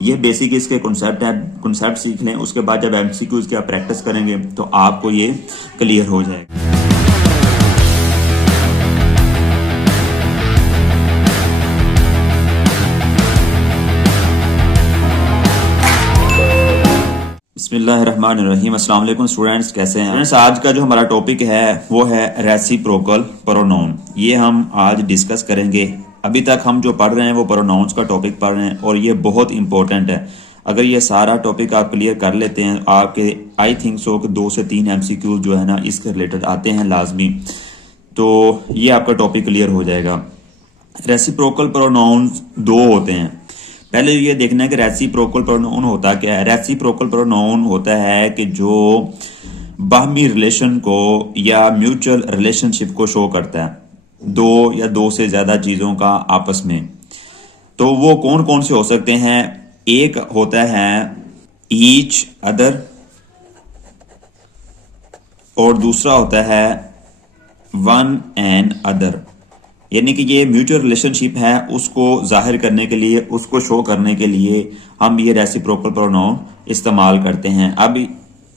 ये बेसिक इसके कॉन्सेप्ट है, कॉन्सेप्ट सीख लें, उसके बाद जब एमसीक्यूज की आप प्रैक्टिस करेंगे तो आपको ये क्लियर हो जाएगा। बिस्मिल्लाहिर्रहमानिर्रहीम। अस्सलाम वालेकुम स्टूडेंट्स, कैसे हैं फ्रेंड्स। आज का जो हमारा टॉपिक है वो है रेसिप्रोकल प्रोनाउन। ये हम आज डिस्कस करेंगे। अभी तक हम जो पढ़ रहे हैं वो प्रोनाउंस का टॉपिक पढ़ रहे हैं और ये बहुत इंपॉर्टेंट है। अगर ये सारा टॉपिक आप क्लियर कर लेते हैं, आपके आई थिंक सो कि 2 से 3 एमसीक्यू जो है ना इसके रिलेटेड आते हैं लाजमी, तो ये आपका टॉपिक क्लियर हो जाएगा। रेसिप्रोकल प्रोनाउंस 2 होते हैं। पहले ये देखना है कि रेसिप्रोकल प्रोनाउन होता क्या है। रेसिप्रोकल प्रोनाउन होता है कि जो बाहमी रिलेशन को या म्यूचुअल रिलेशनशिप को शो करता है, 2 या 2 से ज्यादा चीजों का आपस में। तो वो कौन कौन से हो सकते हैं? एक होता है ईच अदर और दूसरा होता है वन एंड अदर। यानी कि ये म्यूचुअल रिलेशनशिप है, उसको जाहिर करने के लिए, उसको शो करने के लिए हम ये रेसिप्रोकल प्रोनाउन इस्तेमाल करते हैं। अब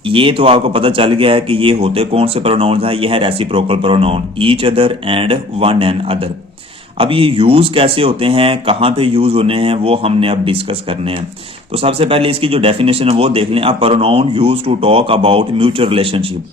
ये तो आपको पता चल गया है कि ये होते कौन से प्रोनाउन हैं। ये है reciprocal pronoun, each other and one and other. अब ये यूज कैसे होते हैं, कहाँ पे यूज होने हैं, वो हमने अब डिस्कस करने हैं। तो सबसे पहले इसकी जो डेफिनेशन है वो देख लें। अब pronoun use to talk about mutual relationship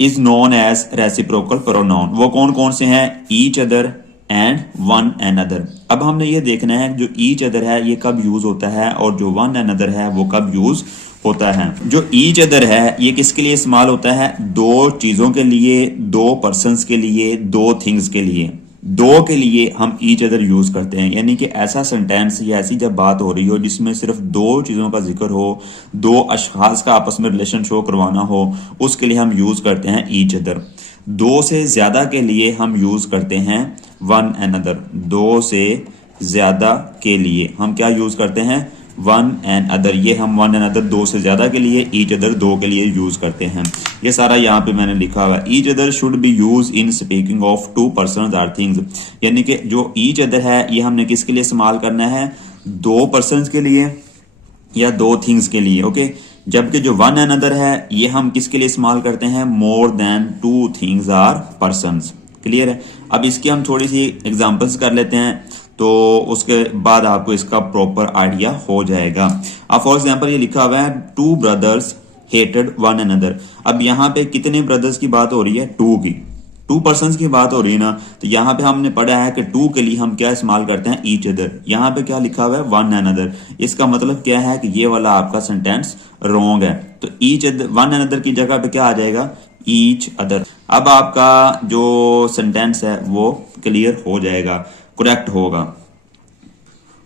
is known as reciprocal pronoun. वो कौन कौन से हैं? Each other and one and other. अब हमने ये देखना है जो ईच अदर है ये कब यूज होता है और जो वन एंड अदर है वो कब यूज होता है। जो ईच अदर है ये किसके लिए इस्तेमाल होता है? 2 चीजों के लिए, 2 पर्सन्स के लिए, 2 थिंग्स के लिए। 2 के लिए हम ईच अदर यूज करते हैं। यानी कि ऐसा सेंटेंस या ऐसी जब बात हो रही हो जिसमें सिर्फ 2 चीजों का जिक्र हो, 2 अशखास का आपस में रिलेशन शो करवाना हो, उसके लिए हम यूज करते हैं ईच अदर। 2 से ज्यादा के लिए हम यूज करते हैं वन एंड अदर। 2 से ज्यादा के लिए हम क्या यूज करते हैं? One and other. ये हम वन एंड अदर 2 से ज्यादा के लिए, ईच अदर 2 के लिए यूज करते हैं। ये सारा यहाँ पे मैंने लिखा हुआ है। Each other should be use in speaking of 2 persons or things. यानी कि जो ईच अदर है ये हमने किसके लिए इस्तेमाल करना है? 2 पर्सन्स के लिए या 2 थिंग्स के लिए। ओके। जबकि जो वन एंड अदर है ये हम किसके लिए इस्तेमाल करते हैं? More than 2 things or persons. Clear है। अब इसकी हम थोड़ी सी एग्जांपल्स कर लेते हैं तो उसके बाद आपको इसका प्रॉपर आइडिया हो जाएगा। अब फॉर एग्जांपल ये लिखा हुआ है 2 ब्रदर्स हेटेड वन अनदर। अब यहाँ पे कितने ब्रदर्स की बात हो रही है? 2 की। 2 पर्सन्स की बात हो रही है ना। तो यहाँ पे हमने पढ़ा है कि 2 के लिए हम क्या इस्तेमाल करते हैं? Each other. यहाँ पे क्या लिखा हुआ है? One another. इसका मतलब क्या है कि ये वाला आपका सेंटेंस रॉन्ग है। तो ईच अदर, वन अनदर की जगह पे क्या आ जाएगा? Each other. अब आपका जो सेंटेंस है वो क्लियर हो जाएगा, करेक्ट होगा।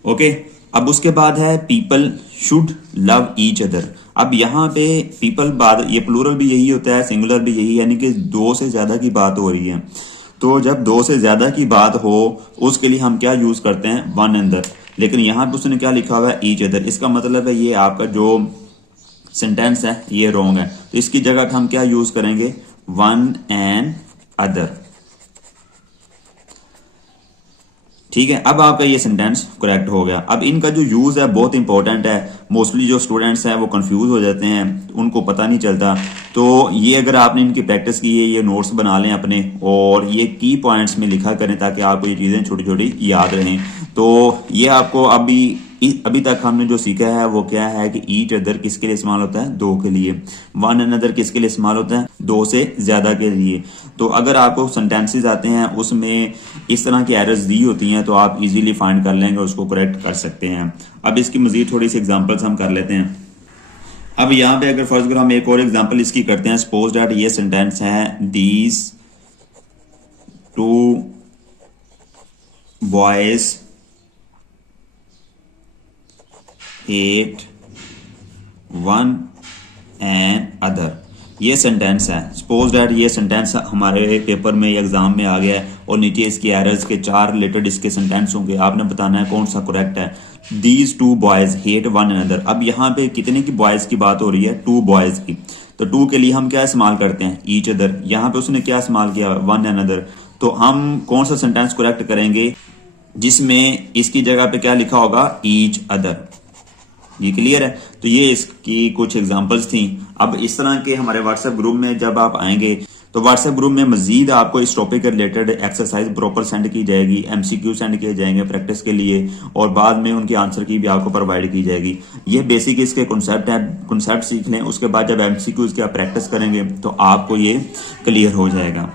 ओके। अब उसके बाद है people should love each other. अब यहाँ पे पीपल बाद, ये प्लूरल भी यही होता है, सिंगुलर भी यही, यानी कि 2 से ज्यादा की बात हो रही है। तो जब 2 से ज्यादा की बात हो उसके लिए हम क्या यूज करते हैं? One other. लेकिन यहाँ पे उसने क्या लिखा हुआ है? Each other. इसका मतलब है ये आपका जो सेंटेंस है ये रॉन्ग है। तो इसकी जगह पे हम क्या यूज करेंगे? One and other. ठीक है। अब आपका ये सेंटेंस करेक्ट हो गया। अब इनका जो यूज है बहुत इंपॉर्टेंट है। मोस्टली जो स्टूडेंट्स हैं वो कंफ्यूज हो जाते हैं, उनको पता नहीं चलता। तो ये अगर आपने इनकी प्रैक्टिस की है, ये नोट्स बना लें अपने और ये की पॉइंट्स में लिखा करें ताकि आपको ये चीजें छोटी छोटी याद रहें। तो ये आपको अभी तक हमने जो सीखा है वो क्या है कि ईच अदर किसके लिए इस्तेमाल होता है? 2 के लिए। वन अनदर किसके लिए इस्तेमाल होता है? 2 से ज्यादा के लिए। तो अगर आपको सेंटेंसेस आते हैं उसमें इस तरह की एरर्स दी होती हैं तो आप इजीली फाइंड कर लेंगे, उसको करेक्ट कर सकते हैं। अब इसकी मजीद थोड़ी सी एग्जांपल्स हम कर लेते हैं। अब यहाँ पे अगर फर्ज करो हम एक और एग्जांपल इसकी करते हैं। सपोज दैट ये सेंटेंस है these 2 boys hate one and other. ये सेंटेंस है। सपोज दैट ये सेंटेंस हमारे पेपर में या एग्जाम में आ गया है और नीचे इसकी एरर्स के 4 रिलेटेड इसके सेंटेंस होंगे। आपने बताना है कौन सा करेक्ट है। These 2 boys hate one another. अब यहाँ पे कितने की बॉयज की बात हो रही है? 2 बॉयज की। तो 2 के लिए हम क्या इस्तेमाल करते हैं? Each other. यहाँ पे उसने क्या इस्तेमाल किया? One another. तो हम कौन सा सेंटेंस करेक्ट करेंगे जिसमें इसकी जगह पे क्या लिखा होगा? Each other. ये क्लियर है। तो ये इसकी कुछ एग्जांपल्स थी। अब इस तरह के हमारे व्हाट्सएप ग्रुप में जब आप आएंगे तो व्हाट्सएप ग्रुप में मजीद आपको इस टॉपिक के रिलेटेड एक्सरसाइज प्रॉपर सेंड की जाएगी, एमसीक्यू सेंड किए जाएंगे प्रैक्टिस के लिए, और बाद में उनके आंसर की भी आपको प्रोवाइड की जाएगी। ये बेसिक इसके कॉन्सेप्ट है, कॉन्सेप्ट सीख लें, उसके बाद जब एमसीक्यूज की आप प्रैक्टिस करेंगे तो आपको ये क्लियर हो जाएगा।